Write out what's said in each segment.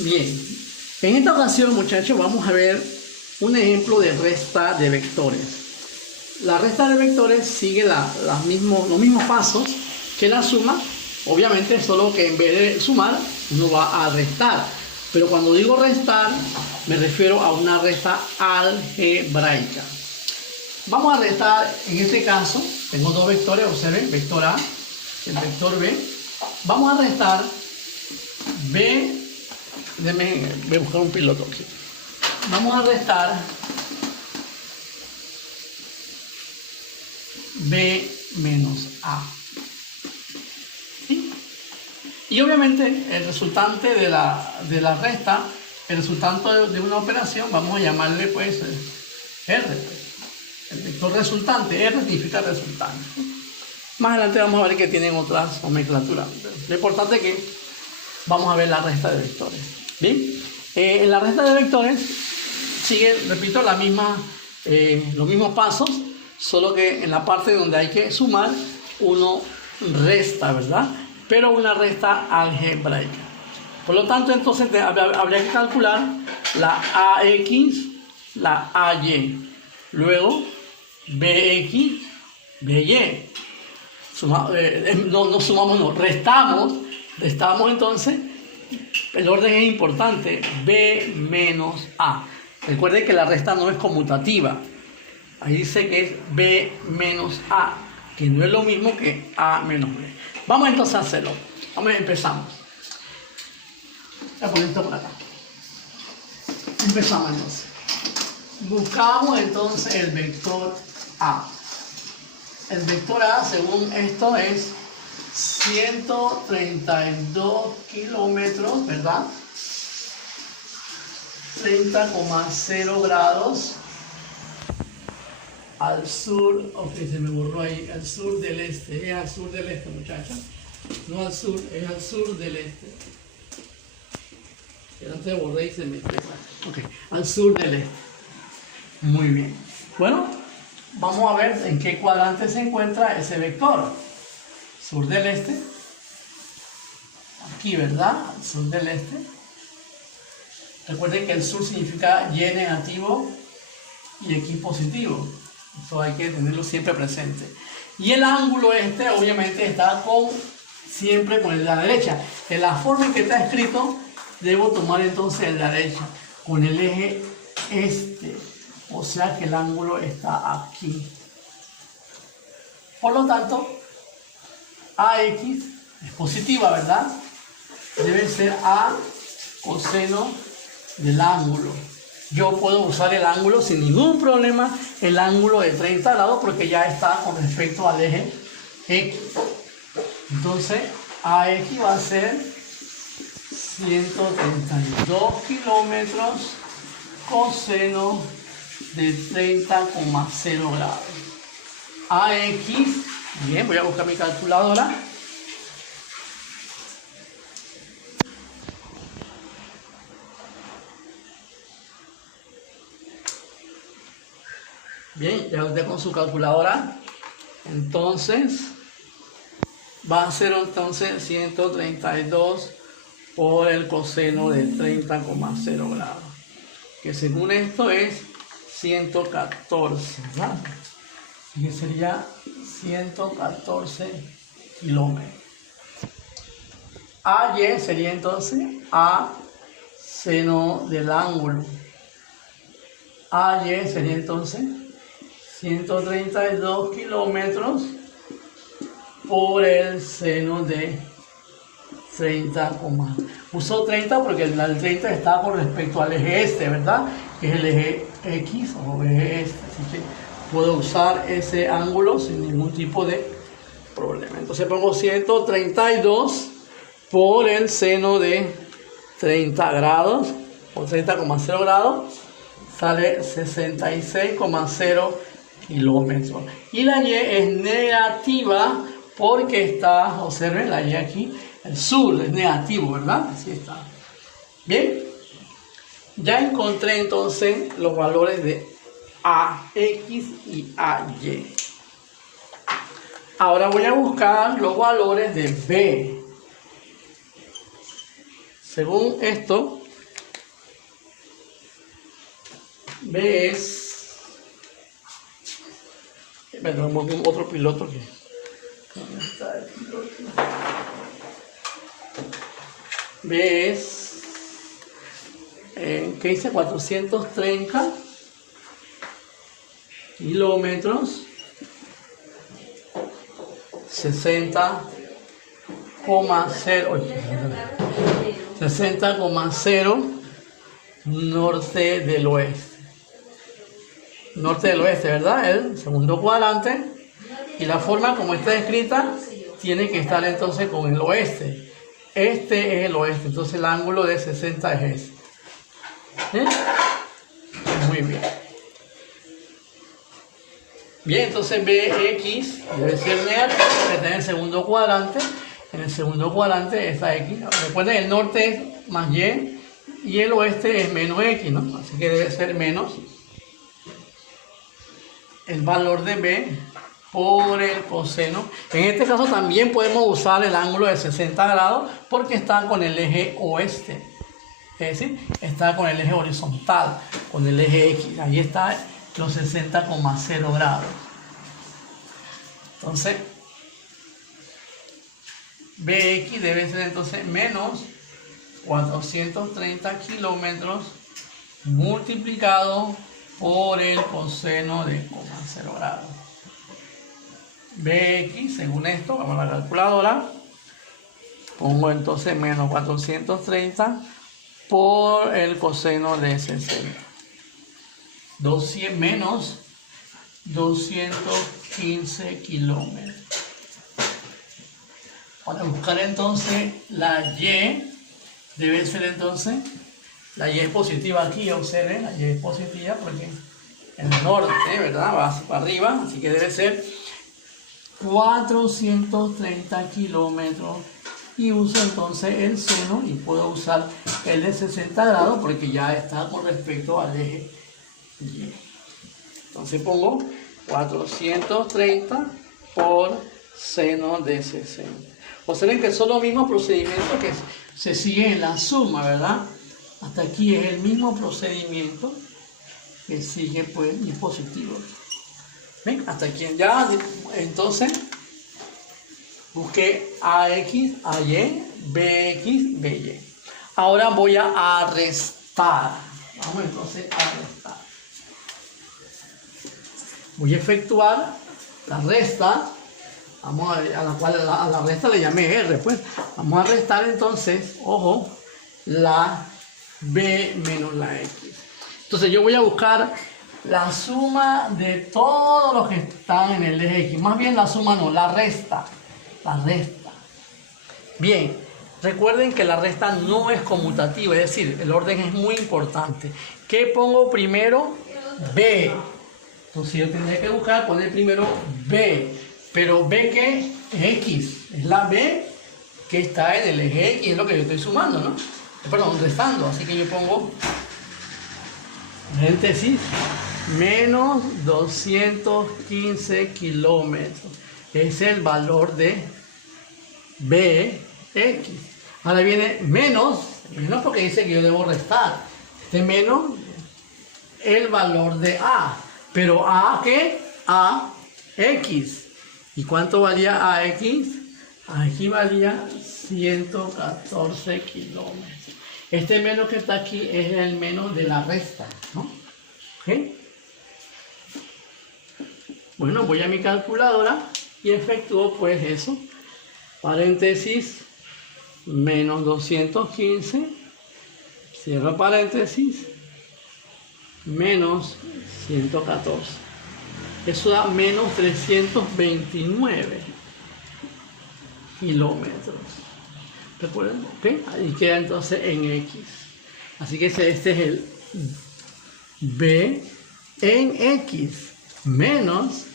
Bien, en esta ocasión, muchachos, vamos a ver un ejemplo de resta de vectores. La resta de vectores sigue los mismos pasos que la suma, obviamente, solo que en vez de sumar, uno va a restar. Pero cuando digo restar, me refiero a una resta algebraica. Vamos a restar, en este caso, tengo dos vectores, observen, vector A, el vector B. Vamos a restar B, voy a buscar un piloto aquí. Vamos a restar B menos A. ¿Sí? Y obviamente el resultante de la resta, el resultante de una operación, vamos a llamarle pues R. El vector resultante, R significa resultante. Más adelante vamos a ver que tienen otras nomenclaturas. Lo importante es que vamos a ver la resta de vectores. Bien, en la resta de vectores sigue, repito, los mismos pasos, solo que en la parte donde hay que sumar, uno resta, ¿verdad? Pero una resta algebraica. Por lo tanto, entonces habría que calcular la AX, la AY, luego BX, BY. Restamos entonces, el orden es importante, B menos A. Recuerden que la resta no es conmutativa. Ahí dice que es B menos A, que no es lo mismo que A menos B. Vamos entonces a hacerlo. Empezamos. Voy a poner esto por acá. Empezamos entonces. Buscamos entonces el vector A. El vector A, según esto, es 132 kilómetros, ¿verdad? 30,0 grados al sur, ok, se me borró ahí, al sur del este, es al sur del este, muchachos, no al sur, es al sur del este. Antes borré y se me fue, ok, al sur del este. Muy bien. Bueno, vamos a ver en qué cuadrante se encuentra ese vector. Sur del este. Aquí, ¿verdad? Sur del este. Recuerden que el sur significa Y negativo y X positivo. Eso hay que tenerlo siempre presente. Y el ángulo este, obviamente, está siempre con el de la derecha. En la forma en que está escrito, debo tomar entonces el de la derecha, con el eje este. O sea que el ángulo está aquí. Por lo tanto, AX es positiva, ¿verdad? Debe ser A coseno del ángulo. Yo puedo usar el ángulo sin ningún problema, el ángulo de 30 grados, porque ya está con respecto al eje X. Entonces, AX va a ser 132 kilómetros coseno de 30,0 grados. AX, bien, voy a buscar mi calculadora. Bien, ya usted con su calculadora, entonces va a ser entonces 132 por el coseno de 30,0 grados, que según esto es 114, ¿verdad? Y que sería 114 kilómetros. AY sería entonces A seno del ángulo. AY sería entonces 132 kilómetros por el seno de 30, uso 30 porque el 30 está con respecto al eje este, ¿verdad? Que es el eje X o eje este. Así que puedo usar ese ángulo sin ningún tipo de problema. Entonces pongo 132 por el seno de 30 grados o 30,0 grados. Sale 66,0 kilómetros. Y la Y es negativa porque está, observen la Y aquí, el sur es negativo, ¿verdad? Así está. Bien, ya encontré entonces los valores de AX y AY. Ahora voy a buscar los valores de B. Según esto, B es... Perdón, otro piloto que... ¿Dónde está el piloto? B es... ¿qué dice? 430 kilómetros, 60,0 norte del oeste. Norte del oeste, ¿verdad? El segundo cuadrante. Y la forma como está escrita tiene que estar entonces con el oeste. Este es el oeste, entonces el ángulo de 60 es ese. Muy bien. Bien, entonces BX debe ser negativo, que está en el segundo cuadrante. En el segundo cuadrante esta X. Recuerden, el norte es más Y y el oeste es menos X, ¿no? Así que debe ser menos el valor de B por el coseno. En este caso también podemos usar el ángulo de 60 grados porque está con el eje oeste. Es decir, está con el eje horizontal, con el eje X. Ahí está los 60,0 grados. Entonces, BX debe ser entonces menos 430 kilómetros multiplicado por el coseno de 0 grados. BX, según esto, vamos a la calculadora. Pongo entonces menos 430 por el coseno de 60. Menos 215 kilómetros. Para buscar entonces la Y, debe ser entonces, la Y es positiva aquí, observen, la Y es positiva porque en el norte, ¿verdad? Va para arriba, así que debe ser 430 kilómetros. Y uso entonces el seno y puedo usar el de 60 grados porque ya está con respecto al eje Y. Entonces pongo 430 por seno de 60. Observen que son los mismos procedimientos que se siguen en la suma, ¿verdad? Hasta aquí es el mismo procedimiento que sigue pues mi positivo. ¿Ven? Hasta aquí ya, entonces, busqué AX, AY, BX, BY. Ahora voy a restar. Vamos entonces a restar. Voy a efectuar la resta. Vamos a la cual a la resta le llamé R, pues. Vamos a restar entonces, ojo, la B menos la X. Entonces yo voy a buscar la suma de todos los que están en el eje X. Más bien la suma no, la resta. La resta. Bien, recuerden que la resta no es conmutativa, es decir, el orden es muy importante. ¿Qué pongo primero? B. Entonces yo tendría que buscar, poner primero B. Pero B que es X. Es la B que está en el eje X, es lo que yo estoy sumando, ¿no? Perdón, restando. Así que yo pongo paréntesis menos 215 kilómetros. Es el valor de BX. Ahora viene menos porque dice que yo debo restar. Este menos el valor de A. Pero A, ¿qué? A, X. ¿Y cuánto valía AX? Aquí valía 114 kilómetros. Este menos que está aquí es el menos de la resta, ¿no? ¿Ok? Bueno, voy a mi calculadora y efectúo pues eso. Paréntesis, menos 215, cierro paréntesis, menos 114. Eso da menos 329 kilómetros. ¿Recuerden? ¿Ok? Ahí queda entonces en X. Así que este es el B en X menos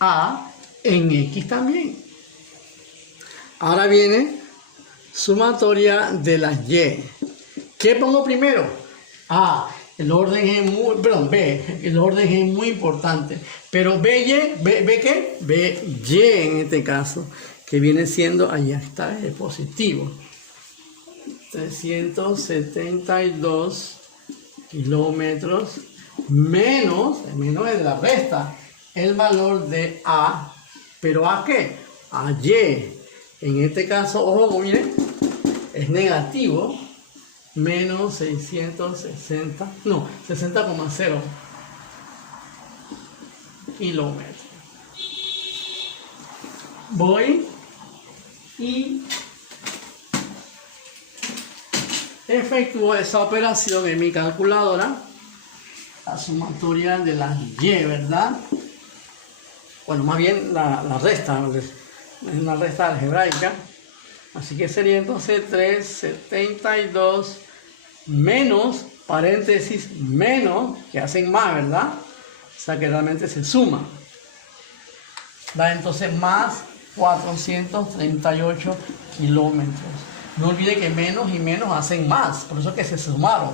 A en X también. Ahora viene sumatoria de las Y. ¿Qué pongo primero? A. El orden es muy, perdón, B, el orden es muy importante. Pero BY, ¿B qué? BY en este caso, que viene siendo, allá está, el positivo. 372 kilómetros menos, el menos es de la resta, el valor de A, pero ¿a qué? A Y. En este caso, ojo, miren, es negativo, menos 660, no, 60,0 kilómetros. Voy y efectúo esa operación en mi calculadora, la sumatoria de las Y, ¿verdad? Bueno, más bien la resta, es una resta algebraica. Así que sería entonces 372 menos, paréntesis, menos, que hacen más, ¿verdad? O sea que realmente se suma. Da entonces más 438 kilómetros. No olvide que menos y menos hacen más, por eso es que se sumaron.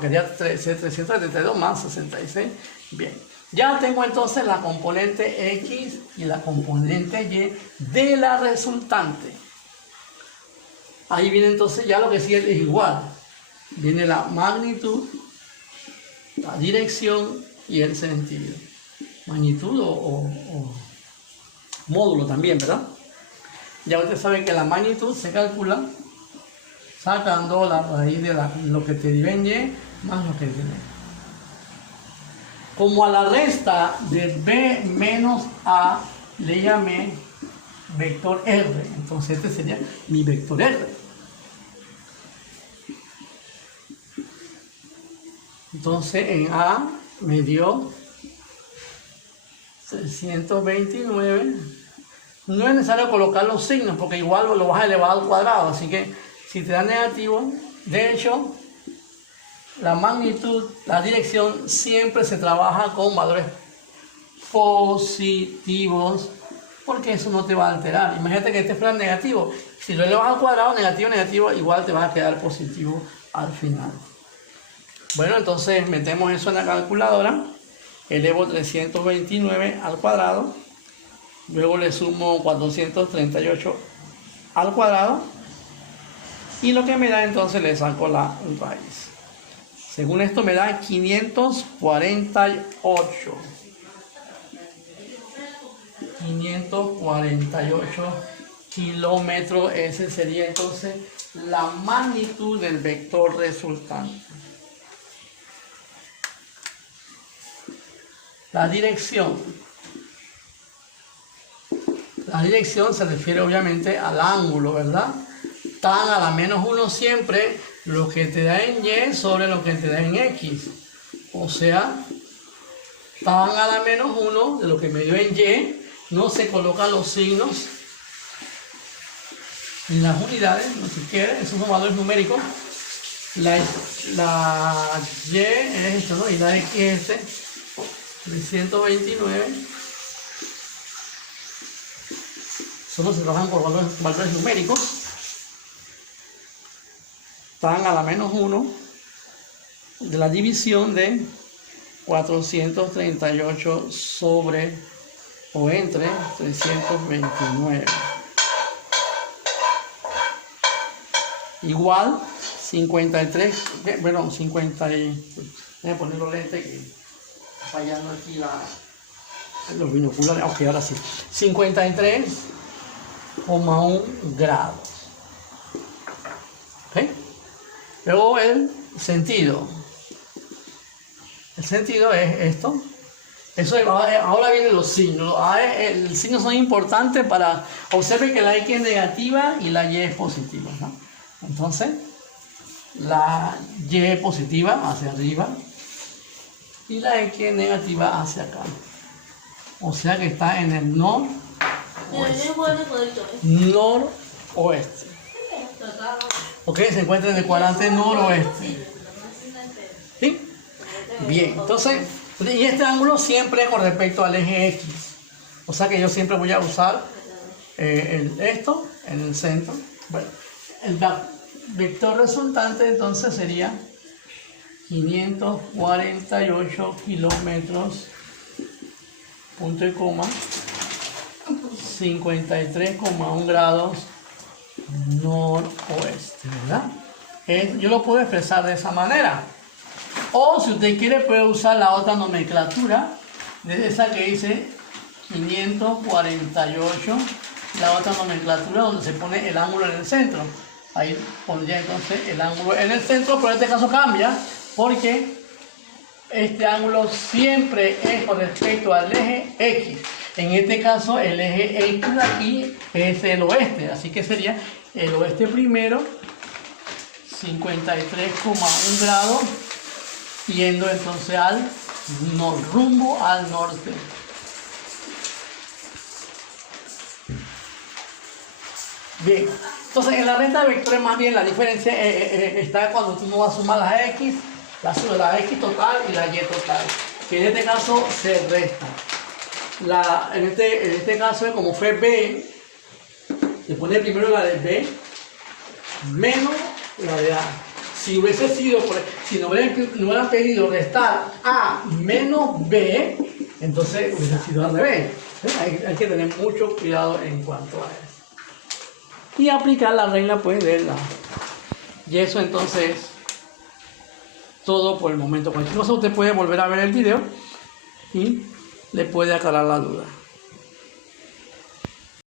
Quería ser 372 más 66. Bien. Ya tengo entonces la componente X y la componente Y de la resultante. Ahí viene entonces ya lo que sigue es igual. Viene la magnitud, la dirección y el sentido. Magnitud o módulo también, ¿verdad? Ya ustedes saben que la magnitud se calcula sacando la raíz de lo que te dio en Y más lo que te dio en Y. Como a la resta de B menos A le llamé vector R, entonces este sería mi vector R. Entonces en A me dio 629. No es necesario colocar los signos porque igual lo vas a elevar al cuadrado, así que si te da negativo, de hecho la magnitud, la dirección siempre se trabaja con valores positivos porque eso no te va a alterar. Imagínate que este fuera negativo, si lo elevas al cuadrado, negativo, igual te va a quedar positivo al final. Bueno, entonces metemos eso en la calculadora, elevo 329 al cuadrado, luego le sumo 438 al cuadrado y lo que me da entonces le saco la raíz. Según esto me da 548. 548 kilómetros. Ese sería entonces la magnitud del vector resultante. La dirección. La dirección se refiere obviamente al ángulo, ¿verdad? Tan a la menos 1 siempre lo que te da en Y sobre lo que te da en X. O sea, tan a la menos 1 de lo que me dio en Y, no se colocan los signos ni las unidades, no se quiere, esos son valores numéricos. La Y es esto, ¿no? Y la X es este, 329. Solo se trabajan por valores numéricos. Tan a la menos 1 de la división de 438 sobre o entre 329. Igual 53, perdón, 50 y... Voy a poner los lentes que fallando aquí los binoculares. Ok, ahora sí. 53,1 grados. ¿Ok? Luego el sentido. El sentido es esto. Eso, ahora vienen los signos. Los signos son importantes para... Observen que la X es negativa y la Y es positiva, ¿no? Entonces, la Y es positiva hacia arriba y la X es negativa hacia acá. O sea que está en el noroeste. Ok, se encuentra en el cuadrante noroeste. ¿Sí? Bien, entonces, y este ángulo siempre con respecto al eje X. O sea que yo siempre voy a usar esto en el centro. Bueno, el vector resultante entonces sería 548 kilómetros, punto y coma, 53,1 grados noroeste, ¿verdad? Yo lo puedo expresar de esa manera. O si usted quiere puede usar la otra nomenclatura, de esa que dice 548, la otra nomenclatura donde se pone el ángulo en el centro. Ahí pondría entonces el ángulo en el centro, pero en este caso cambia porque este ángulo siempre es con respecto al eje X. En este caso el eje X de aquí es el oeste, así que sería el oeste primero, 53,1 grados, yendo entonces al rumbo al norte. Bien, entonces en la recta de vectores más bien la diferencia está cuando uno va a sumar las X, la X total y la Y total, que en este caso se resta. En este caso, como fue B, se pone primero la de B menos la de A. Si hubiese sido, si no hubieran pedido restar A menos B, entonces hubiese sido al revés. Hay que tener mucho cuidado en cuanto a eso. Y aplicar la regla pues de la. Y eso entonces todo por el momento. Cualquier cosa usted puede volver a ver el video y le puede aclarar la duda.